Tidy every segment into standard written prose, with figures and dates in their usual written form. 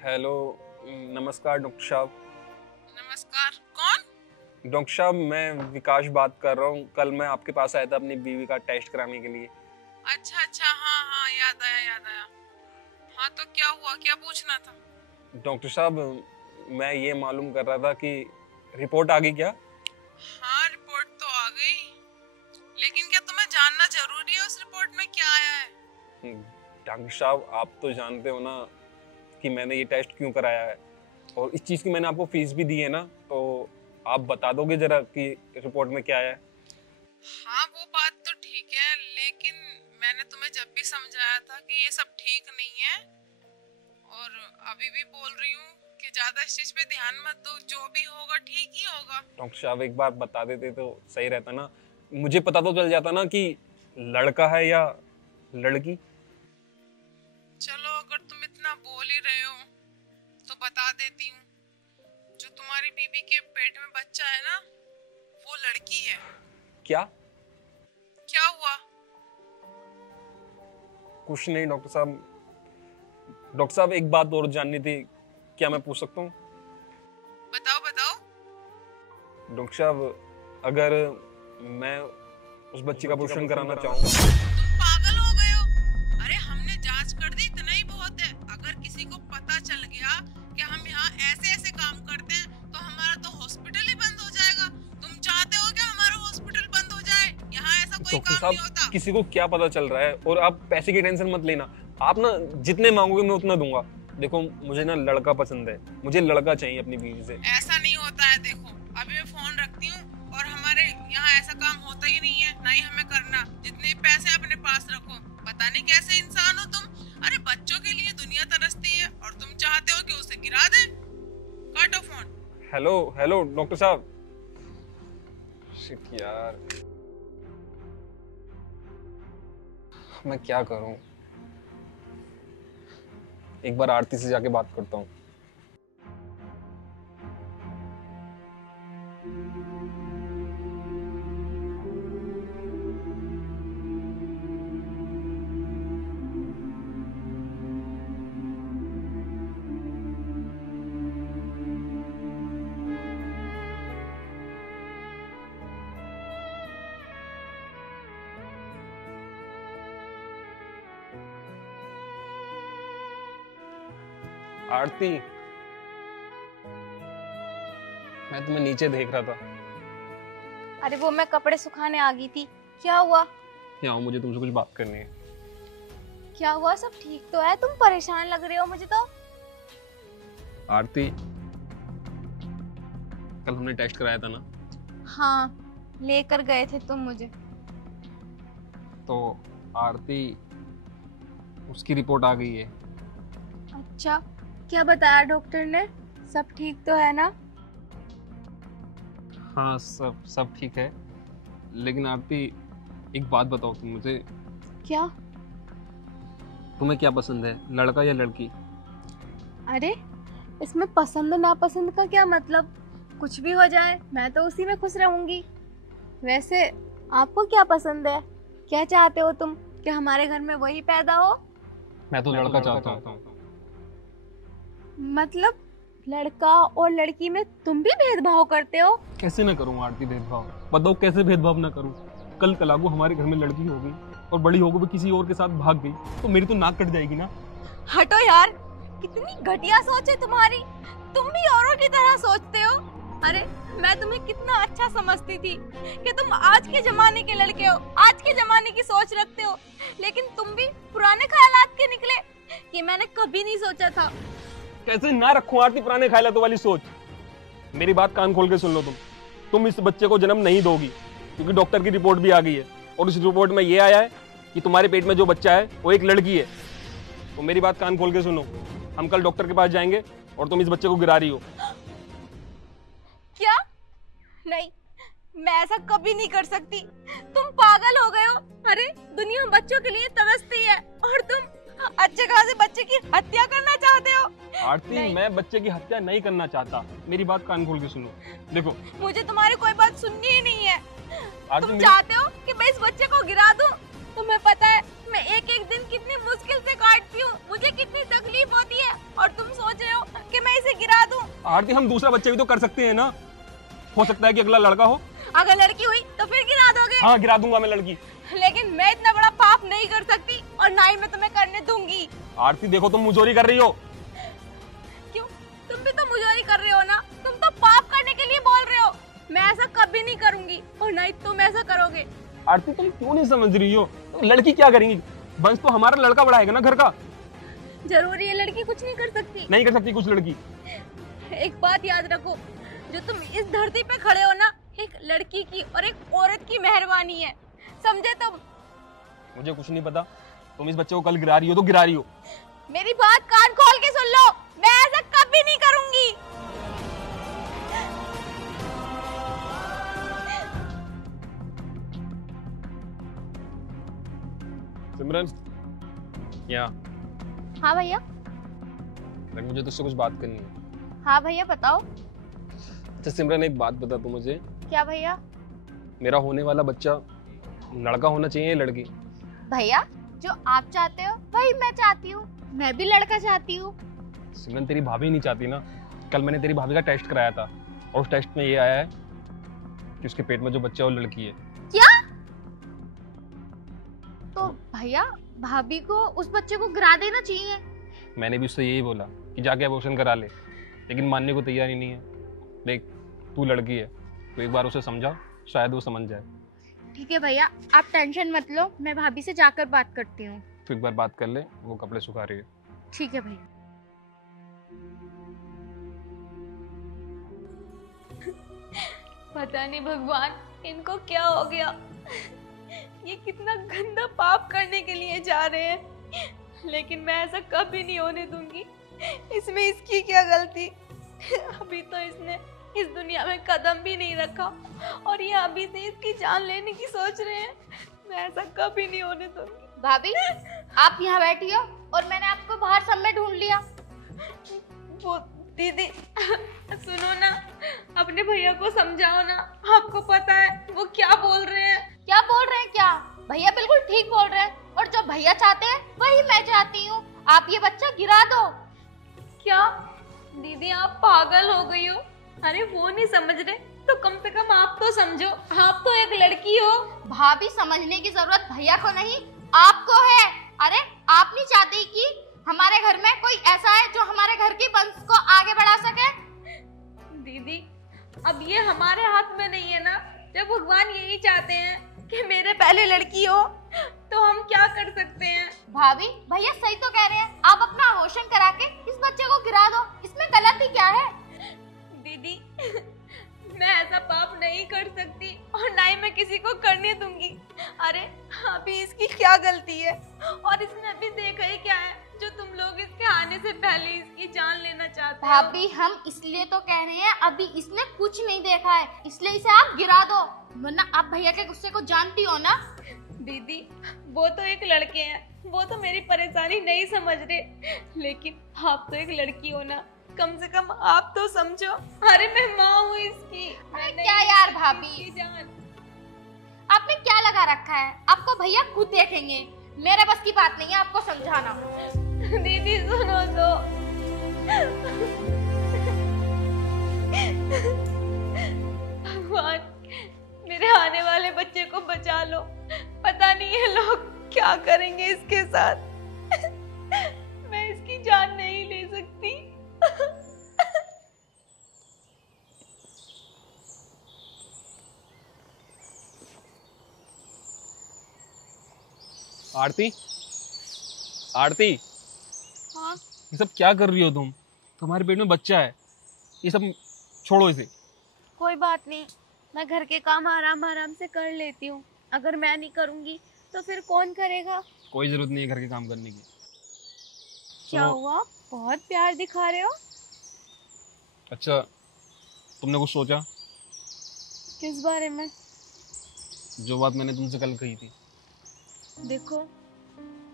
Hello, नमस्कार doctor साहब। नमस्कार, कौन? डॉक्टर साहब, मैं विकास बात कर रहा हूँ। कल मैं आपके पास आया था अपनी बीवी का टेस्ट कराने के लिए। अच्छा, हाँ, याद आया। हाँ, तो क्या हुआ, क्या पूछना था? डॉक्टर साहब, मैं ये मालूम कर रहा था कि रिपोर्ट आ गई क्या? हाँ, रिपोर्ट तो आ गई, लेकिन क्या तुम्हें जानना जरूरी है उस रिपोर्ट में क्या आया है? डॉक्टर साहब, आप तो जानते हो ना कि मैंने ये टेस्ट क्यों कराया है, और इस चीज़ की मैंने आपको फीस भी दी है ना, तो आप बता दोगे जरा कि रिपोर्ट में क्या आया है? हाँ, वो बात तो ठीक है, लेकिन मैंने तुम्हें जब भी समझाया था कि ये सब ठीक नहीं है, और अभी भी बोल रही हूँ कि ज्यादा इस चीज पे ध्यान मत दो, जो भी होगा ठीक ही होगा। डॉक्टर साहब, एक बार बता देते तो सही रहता ना, मुझे पता तो चल जाता ना कि लड़का है या लड़की। चलो, अगर तुम इतना बोल ही रहे हो तो बता देती हूँ, जो तुम्हारी बीबी के पेट में बच्चा है ना, वो लड़की है। क्या? क्या हुआ? कुछ नहीं डॉक्टर साहब। डॉक्टर साहब, एक बात और जाननी थी, क्या मैं पूछ सकता हूँ? बताओ। डॉक्टर साहब, अगर मैं उस बच्ची का अबॉर्शन कराना चाहूँ। तुम पागल हो गए हो? अरे, हमने जांच कर दी, इतना ही बहुत है। अगर किसी को पता चल गया कि हम यहाँ ऐसे काम करते हैं, तो हमारा तो हॉस्पिटल ही बंद हो जाएगा। तुम चाहते हो कि हमारा हॉस्पिटल बंद हो जाए? यहाँ ऐसा कोई डॉक्टर काम नहीं साहब, होता। किसी को क्या पता चल रहा है, और आप पैसे की टेंशन मत लेना। आप ना जितने मांगोगे मैं उतना दूंगा। देखो, मुझे ना लड़का पसंद है, मुझे लड़का चाहिए अपनी बीवी से। ऐसा नहीं होता है। देखो, अभी मैं फोन रखती हूँ, और हमारे यहाँ ऐसा काम होता ही नहीं है, ना ही हमें करना। जितने पैसे अपने पास रखो। पता नहीं कैसे इंसान हो तुम। अरे, बच्चों के लिए दुनिया तरसती है, और तुम चाहते हो कि उसे गिरा दें। काटो फोन। हेलो डॉक्टर साहब। शिट यार, मैं क्या करूं? एक बार आरती से जाके बात करता हूँ। आरती, मैं तुम्हें नीचे देख रहा था। अरे वो मैं कपड़े सुखाने आ गई थी। क्या हुआ? यहाँ आओ, मुझे तुमसे कुछ बात करनी है। क्या हुआ? सब ठीक तो है? तुम परेशान लग रहे हो मुझे तो। आरती, कल हमने टेस्ट कराया था ना, हाँ, लेकर गए थे तुम मुझे। तो आरती, उसकी रिपोर्ट आ गई है। अच्छा, क्या बताया डॉक्टर ने? सब ठीक तो है ना? हाँ, सब ठीक है। लेकिन आरती, एक बात बताओ तुम मुझे, क्या? तुम्हें क्या पसंद है, लड़का या लड़की? अरे, इसमें पसंद नापसंद का क्या मतलब? कुछ भी हो जाए, मैं तो उसी में खुश रहूंगी। वैसे आपको क्या पसंद है? क्या चाहते हो तुम कि हमारे घर में वही पैदा हो? मैं तो लड़का चाहता हूँ। मतलब लड़का और लड़की में तुम भी भेदभाव करते हो? कैसे ना करूँ आरती भेदभाव? बताओ कैसे भेदभाव ना करूँ? कल कलागू हमारे घर में लड़की हो गई और बड़ी होकर भी किसी और के साथ भाग गई, तो मेरी तो नाक कट जाएगी ना। हटो यार, कितनी घटिया सोच है तुम्हारी। तुम भी औरों की तरह सोचते हो। अरे, मैं तुम्हें कितना अच्छा समझती थी कि तुम आज के जमाने के लड़के हो, आज के जमाने की सोच रखते हो, लेकिन तुम भी पुराने ख्यालात के निकले। ये मैंने कभी नहीं सोचा था। कैसे ना रखूं आरती पुराने ख्यालातों वाली सोच? मेरी बात कान खोल के सुन लो। तुम इस बच्चे को जन्म नहीं दोगी, क्योंकि डॉक्टर की रिपोर्ट भी आ गई है, और उस रिपोर्ट में ये आया है कि तुम्हारे पेट में जो बच्चा है वो एक लड़की है। तो मेरी बात कान खोल के सुनो, हम कल डॉक्टर के पास जाएंगे और तुम इस बच्चे को गिरा रही हो। क्या? नहीं, मैं ऐसा कभी नहीं कर सकती। तुम पागल हो गए हो। अरे, दुनिया बच्चों के लिए तरसती है, और तुम अच्छे खासे बच्चे की हत्या करना चाहते हो। आरती, मैं बच्चे की हत्या नहीं करना चाहता। मेरी बात कान खोल के सुनो। देखो, मुझे तुम्हारी कोई बात सुननी ही नहीं है। तुम आरती, चाहते हो कि मैं इस बच्चे को गिरा दूं? तुम्हें पता है मैं एक एक एक दिन कितनी मुश्किल से काटती हूँ, मुझे कितनी तकलीफ होती है, और तुम सोच रहे हो कि मैं इसे गिरा दूं। आरती हम दूसरा बच्चा भी तो कर सकते हैं ना, हो सकता है कि अगला लड़का हो। अगर लड़की हुई तो फिर गिरा दोगे? हाँ गिरा दूंगा मैं लड़की। लेकिन मैं इतना बड़ा पाप नहीं कर सकती और ना ही मैं तुम्हें करने दूंगी। आरती देखो तुम मुजोरी कर रही हो। क्यों? तुम भी तो मुजोरी कर रहे हो ना, तुम तो पाप करने के लिए बोल रहे हो। मैं ऐसा कभी नहीं करूंगी और ना ही तुम ऐसा करोगे। आरती तुम क्यों नहीं समझ रही हो? लड़की क्या करेंगी? वंश तो हमारा लड़का बढ़ाएगा ना घर का। जरूरी है लड़की कुछ नहीं कर सकती? नहीं कर सकती कुछ लड़की। एक बात याद रखो, जो तुम इस धरती पे खड़े हो ना, एक लड़की की और एक औरत की मेहरबानी है, समझे तुम? मुझे कुछ नहीं पता, तुम इस बच्चे को कल गिरा रही हो तो गिरा रही हो। मेरी बात कान खोल के सुन लो, मैं ऐसा कभी नहीं करूंगी। सिमरन, यहाँ। हाँ भैया। मुझे तुझसे कुछ बात करनी है। हाँ भैया बताओ। अच्छा सिमरन, एक बात बता तू मुझे। क्या भैया? मेरा होने वाला बच्चा लड़का होना चाहिए या लड़की? भैया जो आप चाहते हो वही मैं चाहती हूँ, मैं भी लड़का चाहती हूँ। सिमरन तेरी भाभी नहीं चाहती ना। कल मैंने तेरी भाभी का टेस्ट कराया था और उस टेस्ट में ये आया है कि उसके पेट में जो बच्चा है वो लड़की है। क्या? तो भैया भाभी को उस बच्चे को गिरा देना चाहिए। मैंने भी उससे यही बोला कि जाके अबॉर्शन करा ले, लेकिन मानने को तैयार ही नहीं है। देख तू लड़की है तो एक बार उसे समझा, शायद वो समझ जाए। ठीक है भैया, आप टेंशन मत लो, मैं भाभी से जाकर बात करती हूँ। तो एक बार बात कर ले, वो कपड़े सुखा रही है। ठीक है भैया। पता नहीं भगवान इनको क्या हो गया, ये कितना गंदा पाप करने के लिए जा रहे हैं, लेकिन मैं ऐसा कभी नहीं होने दूंगी। इसमें इसकी क्या गलती? अभी तो इसने इस दुनिया में कदम भी नहीं रखा और ये अभी से इसकी जान लेने की सोच रहे हैं। मैं ऐसा कभी नहीं होने दूंगी। भाभी आप यहाँ बैठी हो और मैंने आपको बाहर सब में ढूंढ लिया। वो दीदी सुनो ना, अपने भैया को समझाओ ना, आपको पता है वो क्या बोल रहे हैं। क्या बोल रहे हैं? क्या भैया बिल्कुल ठीक बोल रहे हैं, और जो भैया चाहते हैं वही मैं चाहती हूँ। आप ये बच्चा गिरा दो। क्या दीदी आप पागल हो गई हो? अरे वो नहीं समझ रहे तो कम से कम आप तो समझो, आप तो एक लड़की हो। भाभी समझने की जरूरत भैया को नहीं आपको है। अरे आप नहीं चाहती कि हमारे घर में कोई ऐसा है जो हमारे घर की वंश को आगे बढ़ा सके? दीदी अब ये हमारे हाथ में नहीं है ना। जब भगवान यही चाहते हैं कि मेरे पहले लड़की हो तो हम क्या कर सकते हैं? भाभी भैया सही तो कह रहे हैं, आप अपना अबॉर्शन करा के इस बच्चे को गिरा दो, इसमें गलती क्या है? दीदी मैं ऐसा पाप नहीं कर सकती और ना ही मैं किसी को करने दूंगी। अरे अभी इसकी क्या गलती है, और इसने अभी देखा ही क्या है जो तुम लोग इसके आने से पहले इसकी जान लेना चाहते हो? भाभी हम इसलिए तो कह रहे हैं, अभी इसने कुछ नहीं देखा है, इसलिए इसे आप गिरा दो, वरना आप भैया के गुस्से को जानती हो ना। दीदी वो तो एक लड़के हैं, वो तो मेरी परेशानी नहीं समझ रहे, लेकिन आप तो एक लड़की हो ना, कम से कम आप तो समझो। अरे मैं माँ हूँ इसकी। क्या यार भाभी, आपने क्या लगा रखा है? आपको भैया खुद देखेंगे, मेरे बस की बात नहीं है आपको समझाना। दीदी सुनो तो। भगवान मेरे आने वाले बच्चे को बचा लो, पता नहीं ये लोग क्या करेंगे इसके साथ। मैं इसकी जान नहीं ले सकती। आरती, आरती, हाँ ये सब क्या कर रही हो तुम? तुम्हारे पेट में बच्चा है, ये सब छोड़ो इसे। कोई बात नहीं, मैं घर के काम आराम आराम से कर लेती हूँ। अगर मैं नहीं करूँगी तो फिर कौन करेगा? कोई जरूरत नहीं है घर के काम करने की। क्या हुआ? बहुत प्यार दिखा रहे हो। अच्छा तुमने कुछ सोचा? किस बारे में? जो बात मैंने तुमसे कल कही थी। देखो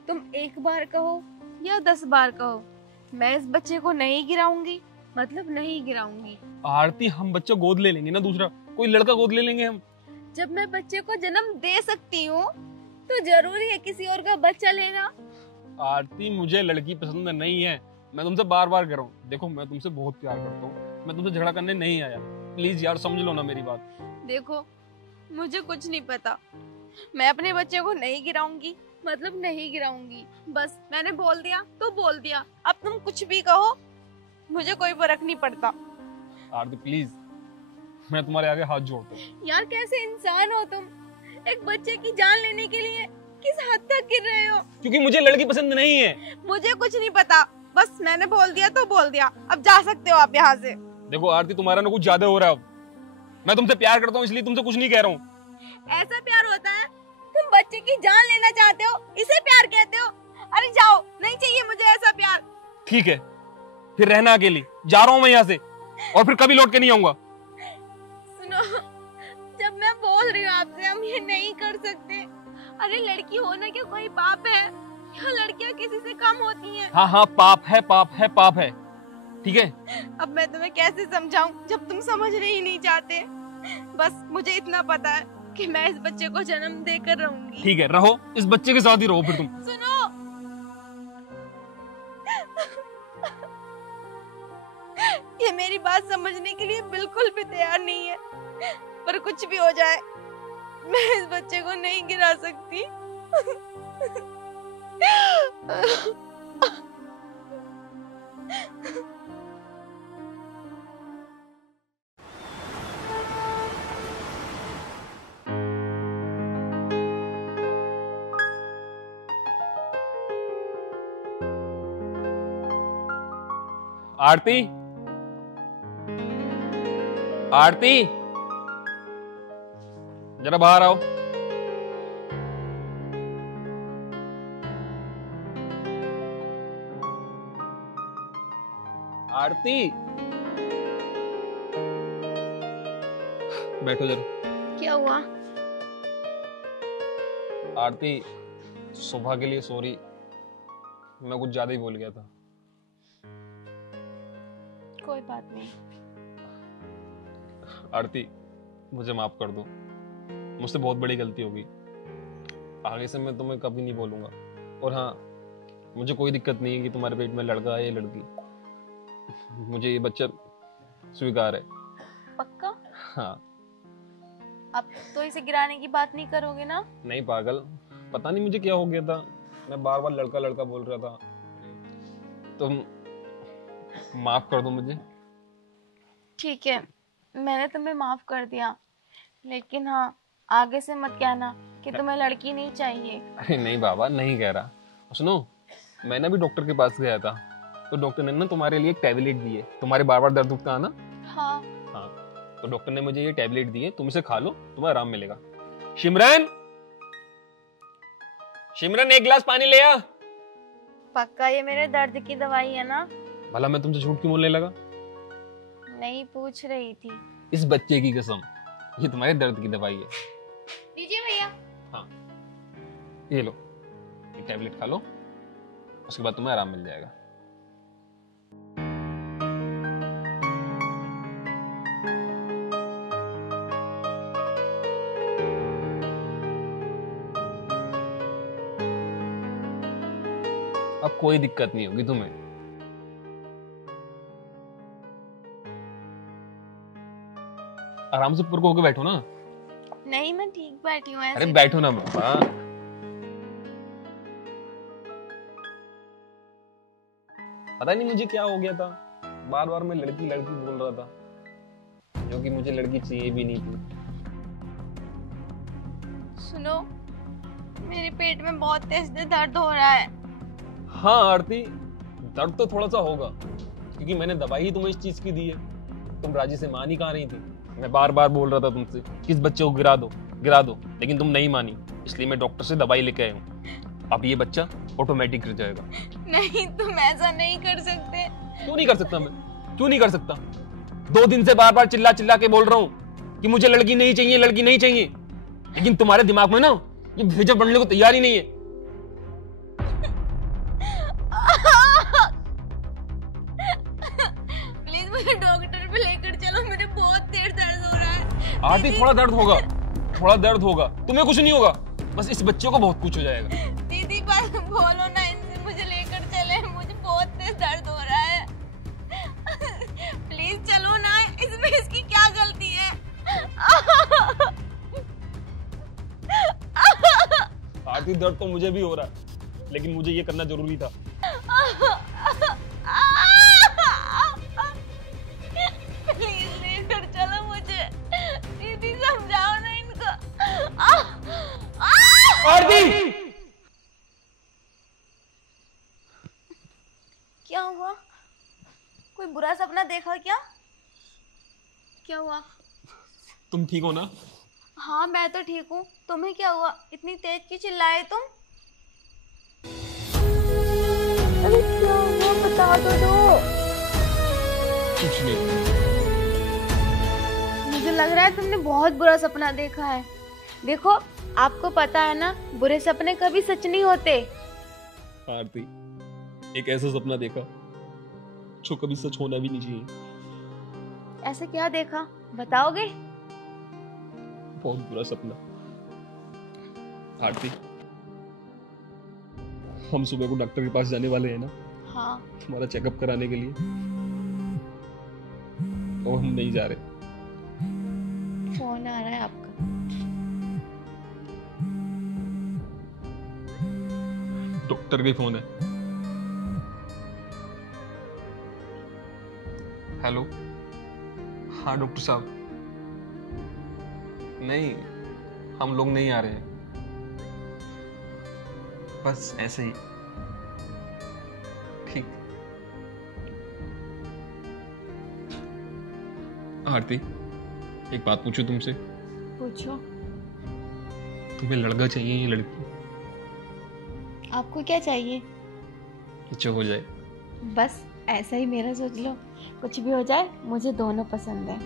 तुम एक बार कहो या 10 बार कहो, मैं इस बच्चे को नहीं गिराऊंगी, मतलब नहीं गिराऊंगी। आरती हम बच्चा गोद ले लेंगे ना, दूसरा कोई लड़का गोद ले लेंगे हम। जब मैं बच्चे को जन्म दे सकती हूँ तो जरूरी है किसी और का बच्चा लेना? आरती, मुझे लड़की पसंद नहीं है। मैं तुमसे बार बार कह रहा हूँ, देखो मैं तुमसे बहुत प्यार करता हूँ, मैं तुमसे झगड़ा करने नहीं आया। प्लीज यार समझ लो ना मेरी बात। देखो मुझे कुछ नहीं पता, मैं अपने बच्चे को नहीं गिराऊंगी, मतलब नहीं गिराऊंगी। बस मैंने बोल दिया तो बोल दिया, अब तुम कुछ भी कहो मुझे कोई फर्क नहीं पड़ता। आरती प्लीज, मैं तुम्हारे आगे हाथ जोड़ता हूँ। यार कैसे इंसान हो तुम, एक बच्चे की जान लेने के लिए किस हद तक गिर रहे हो? क्योंकि मुझे लड़की पसंद नहीं है। मुझे कुछ नहीं पता, बस मैंने बोल दिया तो बोल दिया, अब जा सकते हो आप यहाँ से। देखो आरती, तुम्हारा ना कुछ ज्यादा हो रहा है। अब मैं तुमसे प्यार करता हूँ इसलिए तुमसे कुछ नहीं कह रहा हूँ। ऐसा प्यार होता है? तुम बच्चे की जान लेना चाहते हो, इसे प्यार कहते हो? अरे जाओ, नहीं चाहिए मुझे ऐसा प्यार। ठीक है, फिर रहना अकेली, जा रहा हूँ मैं यहाँ से, और फिर कभी लौट के नहीं आऊंगा। सुनो, जब मैं बोल रही हूँ आपसे हम ये नहीं कर सकते। अरे लड़की होना क्या कोई पाप है? क्या लड़कियाँ किसी से कम होती हैं? हाँ हाँ, पाप है, पाप है, पाप है। ठीक है, अब मैं तुम्हें कैसे समझाऊं जब तुम समझने ही नहीं चाहते। बस मुझे इतना पता है कि मैं इस बच्चे को जन्म देकर रहूंगी। ठीक है, रहो, इस बच्चे के साथ ही रहो फिर तुम। सुनो, ये मेरी बात समझने के लिए बिल्कुल भी तैयार नहीं है, पर कुछ भी हो जाए मैं इस बच्चे को नहीं गिरा सकती। आरती, आरती, जरा बाहर आओ। आरती, बैठो जरा। क्या हुआ? आरती, सुबह के लिए सॉरी, मैं कुछ ज्यादा ही बोल गया था। कोई बात नहीं। आरती, मुझे माफ कर दो, मुझसे बहुत बड़ी गलती हो गई। आगे से मैं तुम्हें कभी नहीं बोलूंगा। और हाँ, मुझे कोई दिक्कत नहीं है कि तुम्हारे पेट में लड़का है या लड़की। मुझे ये बच्चा स्वीकार है। पक्का? हाँ। अब तो इसे गिराने की बात नहीं करोगे ना? नहीं पागल, पता नहीं मुझे क्या हो गया था, मैं बार बार लड़का लड़का बोल रहा था। तुम माफ कर दो मुझे। ठीक है, मैंने तुम्हें माफ कर दिया, लेकिन हाँ आगे से मत कहना कि तुम्हें लड़की नहीं चाहिए। अरे नहीं बाबा, नहीं कह रहा। सुनो, मैंने भी डॉक्टर के पास गया था, तो डॉक्टर ने ना तुम्हारे लिए एक टैबलेट दी है। तुम्हारे बार बार दर्द उठता है ना? हाँ। हाँ, तो डॉक्टर ने मुझे ये टैबलेट दी है, तुम इसे खा लो, तुम्हें आराम मिलेगा। सिमरन, सिमरन एक गिलास पानी ले आ। पक्का ये मेरे दर्द की दवाई है ना? भला मैं तुमसे झूठ क्यों बोलने लगा? नहीं पूछ रही थी। इस बच्चे की कसम, ये तुम्हारे दर्द की दवाई है। लीजिए भैया। हाँ, ये लो, ये टैबलेट खा लो, उसके बाद तुम्हें आराम मिल जाएगा। अब कोई दिक्कत नहीं होगी तुम्हें। आराम से पुरको होके बैठो ना। नहीं मैं ठीक बैठी हूँ ऐसे। अरे बैठो ना बाबा। पता नहीं मुझे क्या हो गया था, बार बार मैं लड़की लड़की बोल रहा था, जो कि मुझे लड़की चाहिए भी नहीं थी। सुनो, मेरे पेट में बहुत तेज दर्द हो रहा है। हाँ आरती, दर्द तो थोड़ा सा होगा, क्योंकि मैंने दवाई ही तुम्हें इस चीज की दी है। तुम राजी से मान ही कहाँ रही थी। मैं बार बार बोल रहा था तुमसे कि इस बच्चे को गिरा दो, लेकिन तुम नहीं मानी, इसलिए मैं डॉक्टर से दवाई लेके आया हूँ। अब ये बच्चा ऑटोमेटिक गिर जाएगा। नहीं, तुम ऐसा नहीं कर सकते। क्यों नहीं कर सकता मैं? क्यों नहीं कर सकता? 2 दिन से बार बार चिल्ला चिल्ला के बोल रहा हूँ कि मुझे लड़की नहीं चाहिए, लड़की नहीं चाहिए, लेकिन तुम्हारे दिमाग में ना ये भेजा बनने को तैयार ही नहीं है। प्लीज मुझे डॉक्टर पे लेकर चलो, मेरे बहुत तेज दर्द हो रहा है। आरती, थोड़ा दर्द होगा, थोड़ा दर्द होगा, तुम्हें कुछ नहीं होगा। बस इस बच्चे को बहुत कुछ हो जाएगा। दीदी बस बोलो ना इनसे, मुझे लेकर चले, मुझे बहुत तेज दर्द हो रहा है। प्लीज चलो ना, इसमें इसकी क्या गलती है? आरती दर्द तो मुझे भी हो रहा है, लेकिन मुझे ये करना जरूरी था। प्लीज लेकर चलो मुझे, दीदी समझाओ ना इनको। आरती! क्या हुआ? कोई बुरा सपना देखा क्या? क्या हुआ? तुम ठीक हो ना? हाँ मैं तो ठीक हूँ, तुम्हें क्या हुआ? इतनी तेज क्यों चिल्लाए तुम? अरे क्या हुआ, बता तो दो। कुछ नहीं। मुझे लग रहा है तुमने बहुत बुरा सपना देखा है। देखो आपको पता है ना, बुरे सपने कभी सच नहीं होते। आरती, एक ऐसा सपना देखा जो कभी सच होना भी नहीं चाहिए। ऐसा क्या देखा, बताओगे? बहुत बुरा सपना। आरती, हम सुबह को डॉक्टर के पास जाने वाले हैं ना? हाँ। तुम्हारा चेकअप कराने के लिए, और हम नहीं जा रहे। फोन आ रहा है आपका। डॉक्टर का फोन है। हेलो, हाँ डॉक्टर साहब। नहीं, हम लोग नहीं आ रहे हैं, बस ऐसे ही। ठीक। आरती, एक बात पूछूं तुमसे? पूछो। तुम्हें लड़का चाहिए या लड़की? आपको क्या चाहिए? जो हो जाए। बस ऐसा ही मेरा सोच लो, कुछ भी हो जाए, मुझे दोनों पसंद है।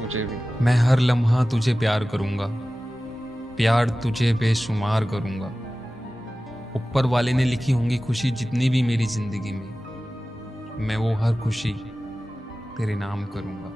मुझे भी। मैं हर लम्हा तुझे प्यार करूंगा, प्यार तुझे बेशुमार करूंगा। ऊपर वाले ने लिखी होंगी खुशी जितनी भी मेरी जिंदगी में, मैं वो हर खुशी तेरे नाम करूंगा।